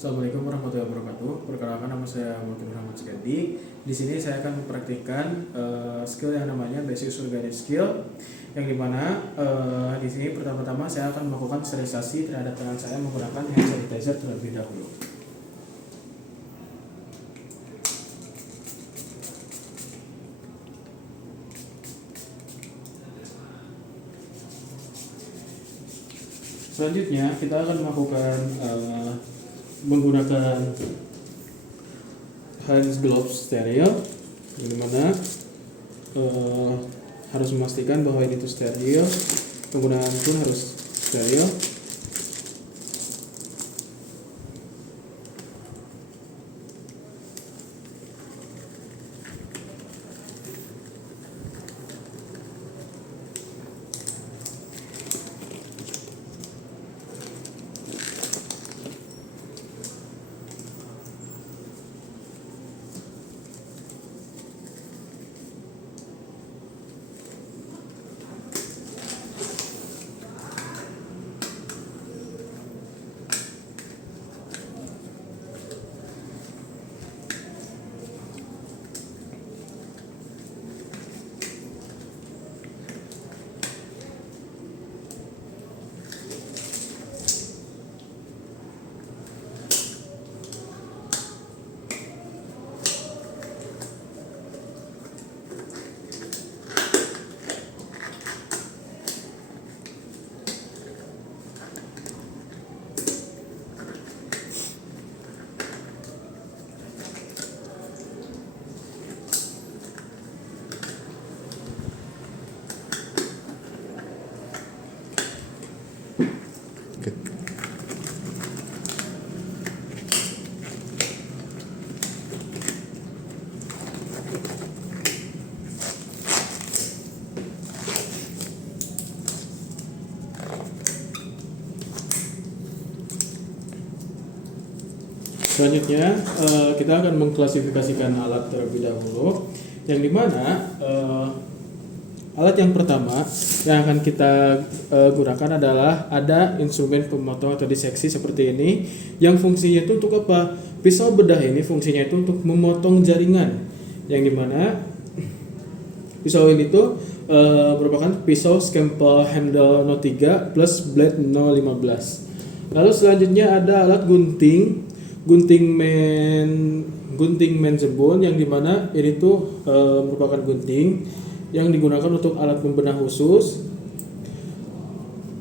Assalamualaikum warahmatullahi wabarakatuh. Perkenalkan, nama saya Muhammad Rahmat Sekandi. Di sini saya akan mempraktikkan skill yang namanya basic organic skill, yang dimana di sini pertama-tama saya akan melakukan sterilisasi terhadap tangan saya menggunakan hand sanitizer terlebih dahulu. Selanjutnya kita akan melakukan menggunakan hand gloves steril, yang dimana harus memastikan bahwa ini tuh steril, penggunaan pun harus steril. Selanjutnya kita akan mengklasifikasikan alat terlebih dahulu, yang dimana alat yang pertama yang akan kita gunakan adalah ada instrumen pemotong atau diseksi seperti ini, yang fungsinya itu untuk apa? Pisau bedah ini fungsinya itu untuk memotong jaringan, yang dimana pisau ini tuh merupakan pisau Scalpel handle 03 plus blade 015. Lalu selanjutnya ada alat gunting main jebon, yang dimana ini tuh merupakan gunting yang digunakan untuk alat membenah khusus.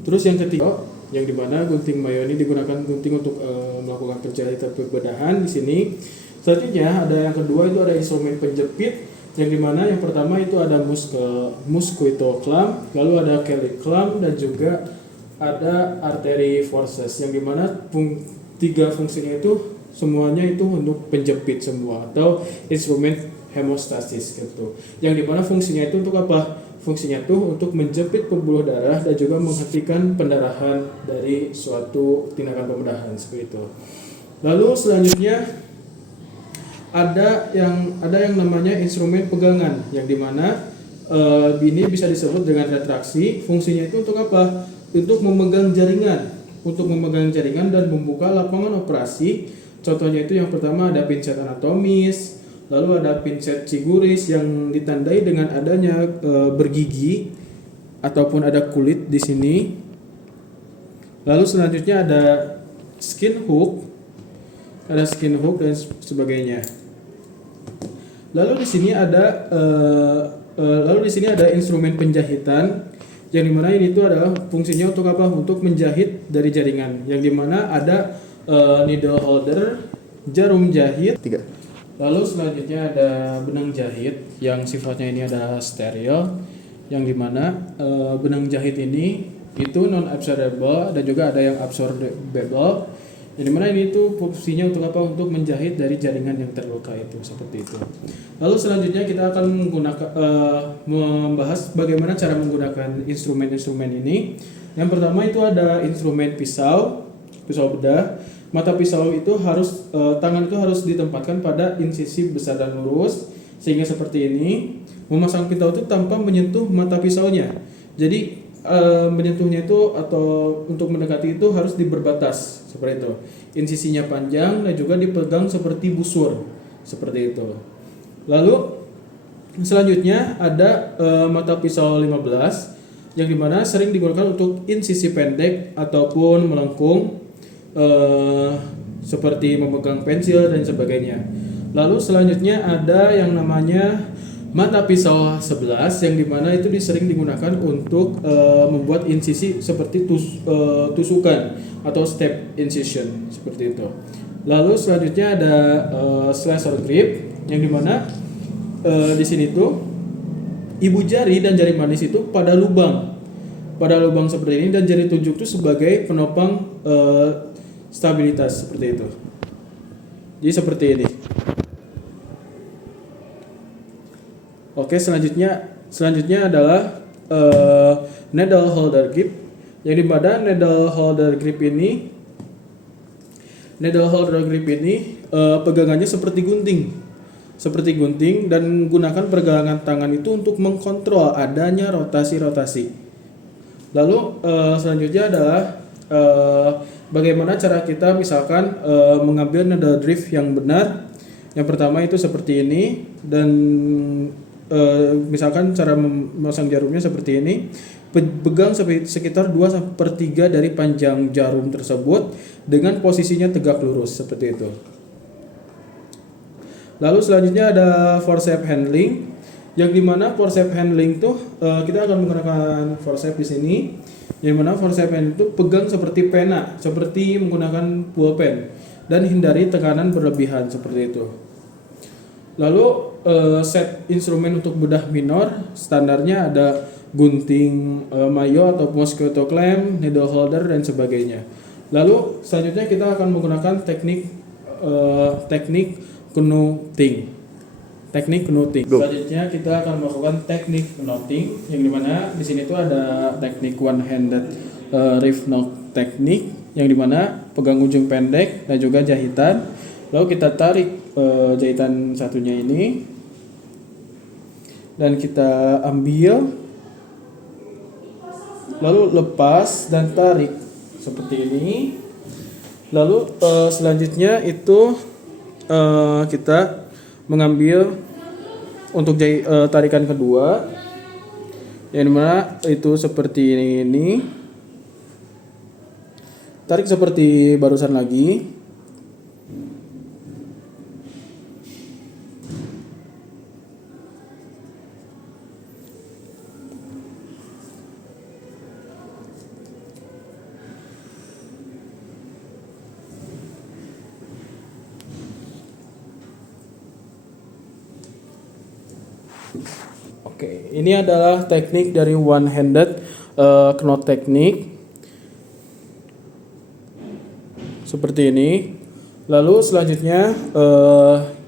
Terus yang ketiga, yang dimana gunting mayo ini digunakan gunting untuk melakukan penjahit perbedahan di sini. Selanjutnya ada yang kedua, itu ada instrumen penjepit, yang dimana yang pertama itu ada mosquito clamp, lalu ada Kelly clamp, dan juga ada artery forces, yang dimana tiga fungsinya itu semuanya itu untuk penjepit semua atau instrumen hemostasis gitu. Yang dimana fungsinya itu untuk apa? Fungsinya itu untuk menjepit pembuluh darah dan juga menghentikan pendarahan dari suatu tindakan pembedahan seperti itu. Lalu selanjutnya ada yang namanya instrumen pegangan, yang dimana ini bisa disebut dengan retraksi. Fungsinya itu untuk apa? Untuk memegang jaringan dan membuka lapangan operasi. Contohnya itu yang pertama ada pincet anatomis, lalu ada pincet ciguris yang ditandai dengan adanya bergigi ataupun ada kulit di sini. Lalu selanjutnya ada skin hook dan sebagainya. Lalu di sini ada instrumen penjahitan, yang dimana ini itu adalah fungsinya untuk apa? Untuk menjahit dari jaringan, yang dimana ada needle holder, jarum jahit. Lalu selanjutnya ada benang jahit yang sifatnya ini ada steril, yang dimana benang jahit ini itu non absorbable dan juga ada yang absorbable, yang dimana ini itu fungsinya untuk apa? Untuk menjahit dari jaringan yang terluka itu, seperti itu. Lalu selanjutnya kita akan membahas bagaimana cara menggunakan instrumen-instrumen ini. Yang pertama itu ada instrumen pisau bedah. Mata pisau itu tangan itu harus ditempatkan pada insisi besar dan lurus, sehingga seperti ini. Memasang pisau itu tanpa menyentuh mata pisaunya. Jadi menyentuhnya itu atau untuk mendekati itu harus di berbatas seperti itu. Insisinya panjang dan juga dipegang seperti busur, seperti itu. Lalu selanjutnya ada mata pisau 15 yang dimana sering digunakan untuk insisi pendek ataupun melengkung, seperti memegang pensil dan sebagainya. Lalu selanjutnya ada yang namanya mata pisau 11 yang dimana itu sering digunakan untuk membuat insisi seperti tusukan atau step incision, seperti itu. Lalu selanjutnya ada slasher grip yang dimana di sini tuh ibu jari dan jari manis itu pada lubang seperti ini, dan jari tunjuk itu sebagai penopang stabilitas, seperti itu. Jadi seperti ini. Oke, selanjutnya adalah needle holder grip yang dimana needle holder grip ini pegangannya seperti gunting dan gunakan pergelangan tangan itu untuk mengkontrol adanya rotasi. Lalu selanjutnya adalah bagaimana cara kita misalkan mengambil needle drift yang benar. Yang pertama itu seperti ini, dan misalkan cara memasang jarumnya seperti ini. Pegang sekitar 2/3 dari panjang jarum tersebut dengan posisinya tegak lurus, seperti itu. Lalu selanjutnya ada forceps handling, yang dimana forceps handling tuh kita akan menggunakan forceps di sini, yang mana forceps handling itu pegang seperti pena, seperti menggunakan pulpen, dan hindari tekanan berlebihan, seperti itu. Lalu set instrumen untuk bedah minor standarnya ada gunting mayo atau mosquito clamp, needle holder dan sebagainya. Lalu selanjutnya kita akan menggunakan teknik knotting. Selanjutnya kita akan melakukan teknik knotting, yang dimana di sini tuh ada teknik one handed reef knot teknik, yang dimana pegang ujung pendek dan juga jahitan. Lalu kita tarik jahitan satunya ini dan kita ambil, lalu lepas dan tarik seperti ini. Lalu selanjutnya itu kita mengambil untuk tarikan kedua, yang dimana itu seperti ini. Tarik seperti barusan lagi. Oke, ini adalah teknik dari one handed knot teknik seperti ini. Lalu selanjutnya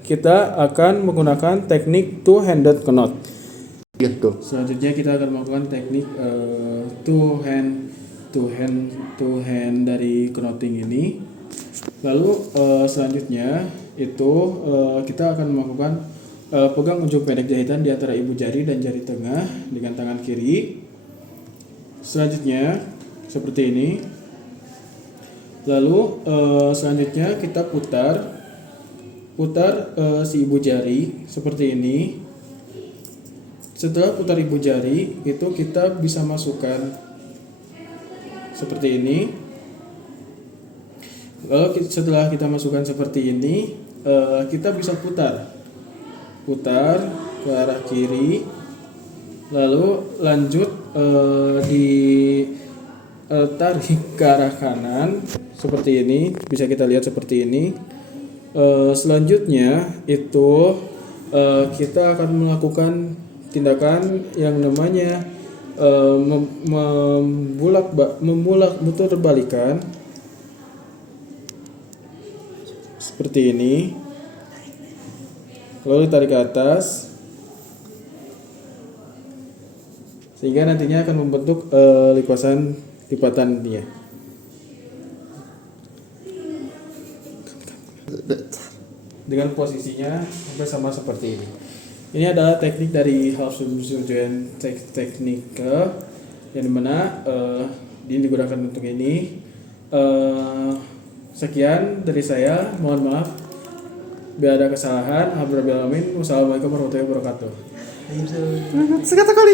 kita akan menggunakan teknik two handed knot. Selanjutnya kita akan melakukan teknik two hand dari knotting ini. Lalu selanjutnya itu kita akan melakukan pegang ujung pendek jahitan di antara ibu jari dan jari tengah dengan tangan kiri. Selanjutnya seperti ini. Lalu selanjutnya kita putar si ibu jari seperti ini. Setelah putar ibu jari itu kita bisa masukkan seperti ini. Lalu setelah kita masukkan seperti ini, kita bisa putar ke arah kiri, lalu lanjut tarik ke arah kanan seperti ini, bisa kita lihat seperti ini. Selanjutnya itu kita akan melakukan tindakan yang namanya memutar balikan seperti ini. Lalu tarik ke atas sehingga nantinya akan membentuk lipatan dia. Dengan posisinya hampir sama seperti ini. Ini adalah teknik dari half submersion teknik yang dimana ini digunakan untuk ini. Sekian dari saya, mohon maaf bila ada kesalahan. Wassalamualaikum warahmatullahi wabarakatuh. Sekali.